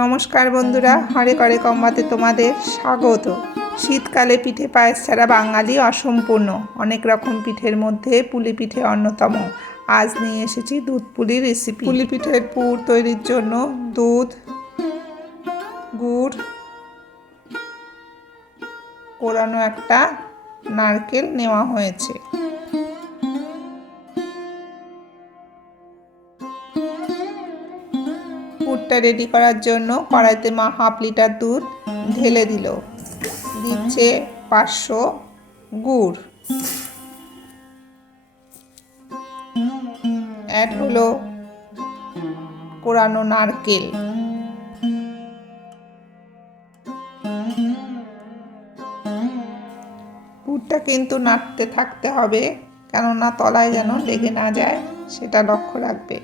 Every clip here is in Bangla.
নমস্কার বন্ধুরা, হরে করে কম্বাতে তোমাদের স্বাগত। শীতকালে পিঠে পায়েস ছাড়া বাঙালি অসম্পূর্ণ। অনেক রকম পিঠের মধ্যে পুলি পিঠে অন্যতম। আজ নিয়ে এসেছি দুধ পুলির রেসিপি। পুলি পিঠের পুর তৈরির জন্য দুধ, গুড়, কোরানো একটা নারকেল নেওয়া হয়েছে। পুরটা রেডি করার জন্য কড়াইতে মা হাফ লিটার দুধ ঢেলে দিল। দিচ্ছে 500 গুড়, অ্যাড হলো কোরানো নারকেল, পুরটা কিন্তু নাড়তে থাকতে হবে, কেননা তলায় যেন লেগে না যায়, সেটা লক্ষ্য রাখবে।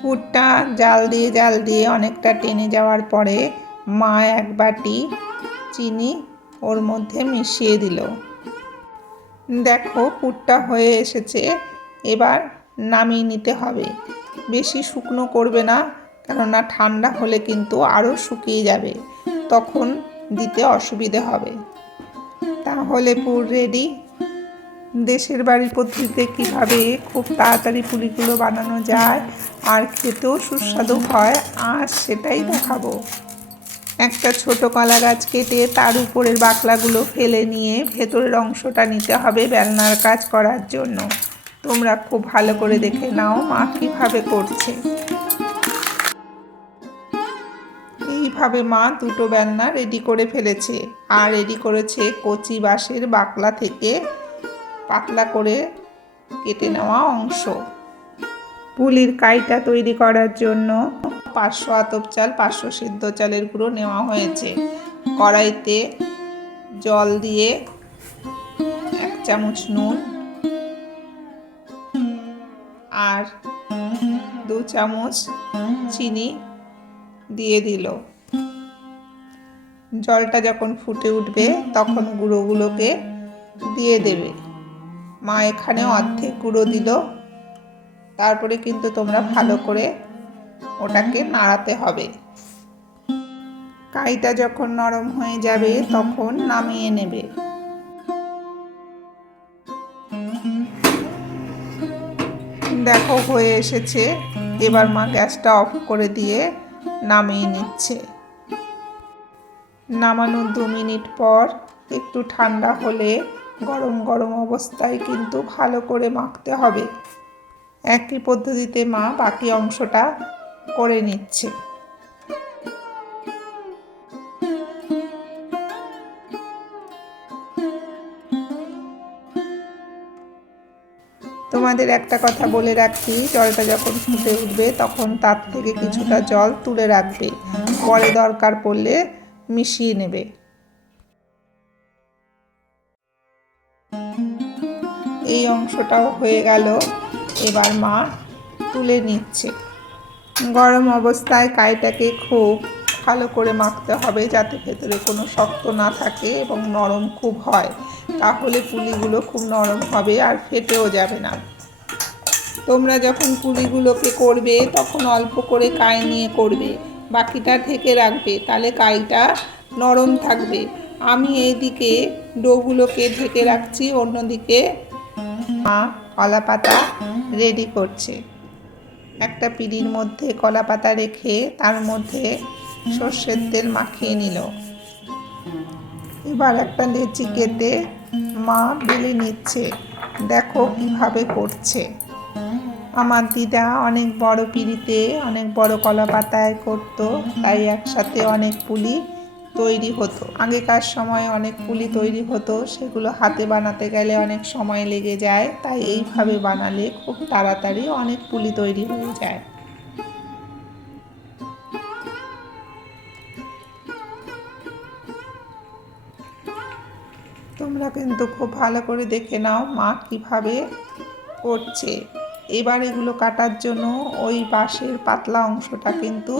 পুরটা জাল দিয়ে অনেকটা টেনে যাওয়ার পরে মা এক বাটি চিনি ওর মধ্যে মিশিয়ে দিল। দেখো পুরটা হয়ে এসেছে, এবার নামিয়ে নিতে হবে। বেশি শুকনো করবে না, কেননা ঠান্ডা হলে কিন্তু আরও শুকিয়ে যাবে, তখন দিতে অসুবিধে হবে। তাহলে পুর রেডি। দেশের বাড়ির পদ্ধতিতে কীভাবে খুব তাড়াতাড়ি পুলিগুলো বানানো যায় আর খেতেও সুস্বাদু হয়, আজ সেটাই দেখাবো। একটা ছোট কলা গাছ কেটে তার উপরের বাকলাগুলো ফেলে নিয়ে ভেতরের অংশটা নিতে হবে বেলনার কাজ করার জন্য। তোমরা খুব ভালো করে দেখে নাও মা কীভাবে করছে। এইভাবে মা দুটো বেলনা রেডি করে ফেলেছে, আর রেডি করেছে কচি বাঁশের বাকলা থেকে পাতলা করে কেটে নেওয়া অংশ। পুলির কাইটা তৈরি করার জন্য 500 আতপ চাল, 500 সিদ্ধ চালের গুঁড়ো নেওয়া হয়েছে। কড়াইতে জল দিয়ে 1 চামচ নুন আর 2 চামচ চিনি দিয়ে দিল। জলটা যখন ফুটে উঠবে তখন গুঁড়োগুলোকে দিয়ে দেবে। মা এখানে অর্ধেক গুঁড়ো দিল। তারপরে কিন্তু তোমরা ভালো করে ওটাকে নাড়াতে হবে। কাইটা যখন নরম হয়ে যাবে তখন নামিয়ে নেবে। দেখো হয়ে এসেছে, এবার মা গ্যাসটা অফ করে দিয়ে নামিয়ে নিচ্ছে। নামানোর 2 মিনিট পর একটু ঠান্ডা হলে গরম গরম অবস্থায় কিন্তু ভালো করে মাখতে হবে। একই পদ্ধতিতে মা বাকি অংশটা করে নিচ্ছে। তোমাদের একটা কথা বলে রাখি, জলটা যখন ফুটে উঠবে তখন তার থেকে কিছুটা জল তুলে রাখবে, পরে দরকার পড়লে মিশিয়ে নেবে। এই অংশটাও হয়ে গেল, এবার মা তুলে নিচ্ছে। গরম অবস্থায় কাইটাকে খুব ভালো করে মাখতে হবে, যাতে ভেতরে কোনো শক্ত না থাকে এবং নরম খুব হয়, তাহলে পুলিগুলো খুব নরম হবে আর ফেটেও যাবে না। তোমরা যখন পুলিগুলোকে করবে তখন অল্প করে কাই নিয়ে করবে, বাকিটা ঢেকে রাখবে, তাহলে কাইটা নরম থাকবে। আমি এইদিকে ডোগুলোকে ঢেকে রাখছি, অন্যদিকে মা কলা পাতা রেডি করছে। একটা পিঁড়ির মধ্যে কলা পাতা রেখে তার মধ্যে সর্ষের তেল মাখিয়ে নিল। এবার একটা লেচি কেটে মা বেলে নিচ্ছে। দেখো কিভাবে করছে। আমার দিদা অনেক বড় পিঁড়িতে অনেক বড় কলা পাতায় করতো, তাই একসাথে অনেক পুলি তৈরি হতো। আগেকার সময় অনেক পুলি তৈরি হতো, সেগুলো হাতে বানাতে গেলে অনেক সময় লেগে যায়, তাই এইভাবে বানালে খুব তাড়াতাড়ি অনেক পুলি তৈরি হয়ে যায়। তোমরা কিন্তু খুব ভালো করে দেখে নাও মা কিভাবে করছে। এবার এগুলো কাটার জন্য ওই বাঁশের পাতলা অংশটা কিন্তু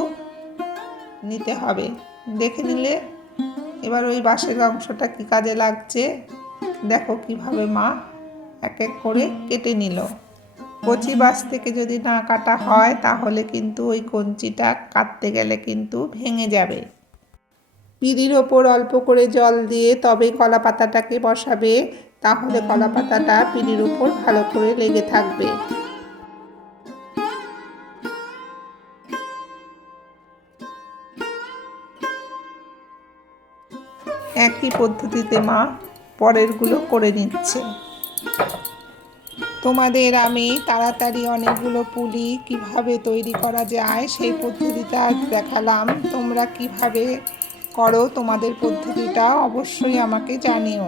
নিতে হবে। দেখে নিলে এবার ওই বাঁশের অংশটা কি কাজে লাগছে। দেখো কিভাবে মা এক এক করে কেটে নিল। কচি বাঁশ থেকে যদি না কাটা হয় তাহলে কিন্তু ওই কঞ্চিটা কাটতে গেলে কিন্তু ভেঙে যাবে। পিঁড়ির ওপর অল্প করে জল দিয়ে তবে কলা পাতাটাকে বসাবে, তাহলে কলা পাতাটা পিঁড়ির ওপর ভালো করে লেগে থাকবে। একই পদ্ধতিতে মা পরেরগুলো করে নিচ্ছে। তোমাদের আমি তাড়াতাড়ি অনেকগুলো পুলি কিভাবে তৈরি করা যায় সেই পদ্ধতিটা দেখালাম। তোমরা কিভাবে করো তোমাদের পদ্ধতিটা অবশ্যই আমাকে জানিও।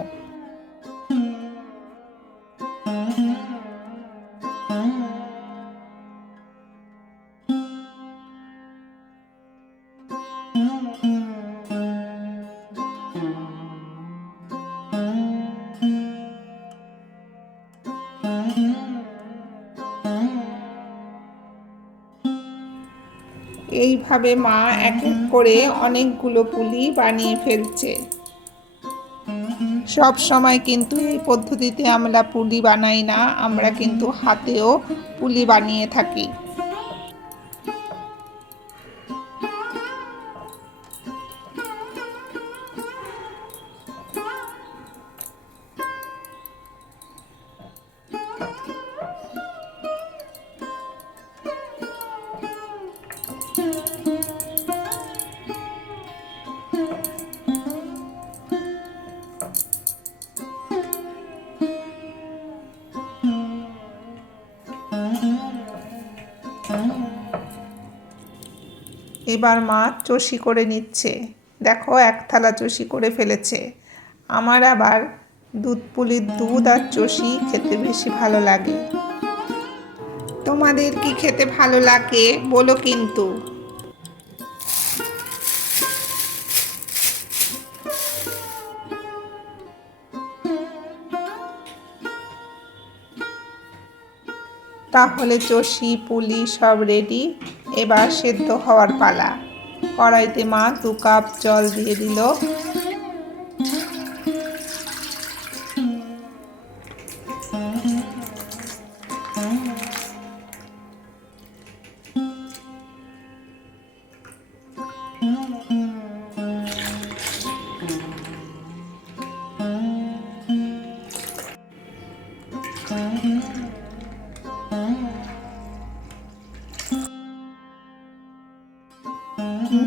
এইভাবে মা এক এক করে অনেকগুলো পুলি বানিয়ে ফেলছে। সব সময় কিন্তু এই পদ্ধতিতে আমরা পুলি বানাই না, আমরা কিন্তু হাতেও পুলি বানিয়ে থাকি। এবার মা চষি করে নিচ্ছে। দেখো এক থালা চষি করে ফেলেছে। আমার আবার দুধ পুলির দুধ আর চষি খেতে বেশি ভালো লাগে। তোমাদের কি খেতে ভালো লাগে বলো কিন্তু। তাহলে চষি পুলি সব রেডি, এবার সেদ্ধ হওয়ার পালা। কড়াইতে মা 2 কাপ জল দিয়ে দিল।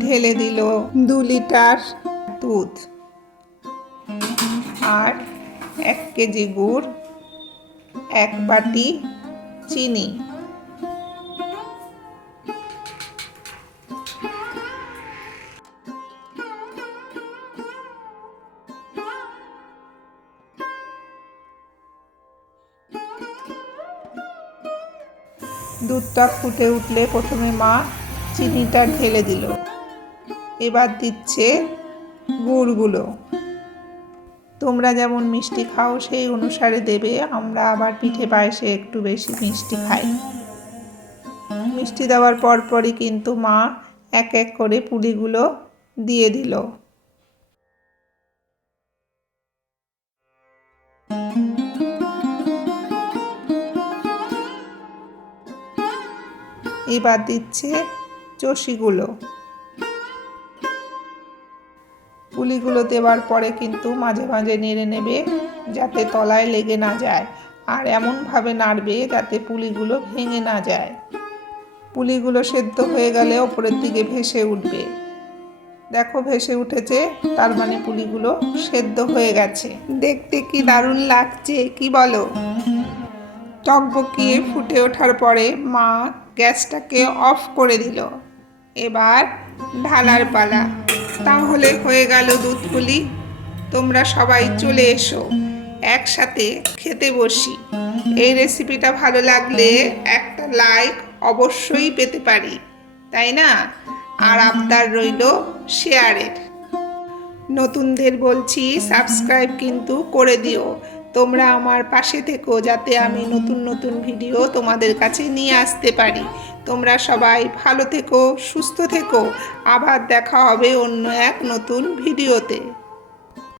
ঢেলে দিল 2 লিটার দুধ আর 1 কেজি গুড়, 1 বাটি চিনি। দুধটা ফুটে উঠলে প্রথমে মা চিনিটা ঢেলে দিল। এবার দিচ্ছে গুড়গুলো। তোমরা যেমন মিষ্টি খাও সেই অনুসারে দেবে, আমরা আবার পিঠে পায়েসে একটু বেশি মিষ্টি খাই। মিষ্টি দেওয়ার পরপরই কিন্তু মা এক এক করে পুলিগুলো দিয়ে দিল। এবার দিচ্ছে চষিগুলো। পুলিগুলো দেওয়ার পরে কিন্তু মাঝে মাঝে নেড়ে নেবে যাতে তলায় লেগে না যায়, আর এমনভাবে নাড়বে যাতে পুলিগুলো ভেঙে না যায়। পুলিগুলো সেদ্ধ হয়ে গেলে ওপরের দিকে ভেসে উঠবে। দেখো ভেসে উঠেছে, তার মানে পুলিগুলো সেদ্ধ হয়ে গেছে। দেখতে কি দারুণ লাগছে কি বলো। টকবকিয়ে ফুটে ওঠার পরে মা গ্যাসটাকে অফ করে দিল। এবার ঢালার পালা। তাহলে হয়ে গেল দুধ পুলি। তোমরা সবাই চলে এসো, একসাথে খেতে বসি। এই রেসিপিটা ভালো লাগলে একটা লাইক অবশ্যই পেতে পারি, তাই না? আর আবদার রইল শেয়ারের। নতুনদের বলছি সাবস্ক্রাইব কিন্তু করে দিও। তোমরা আমার পাশে থেকো যাতে আমি নতুন নতুন ভিডিও তোমাদের কাছে নিয়ে আসতে পারি। তোমরা সবাই ভালো থেকো, সুস্থ থেকো। আবার দেখা হবে অন্য এক নতুন ভিডিওতে।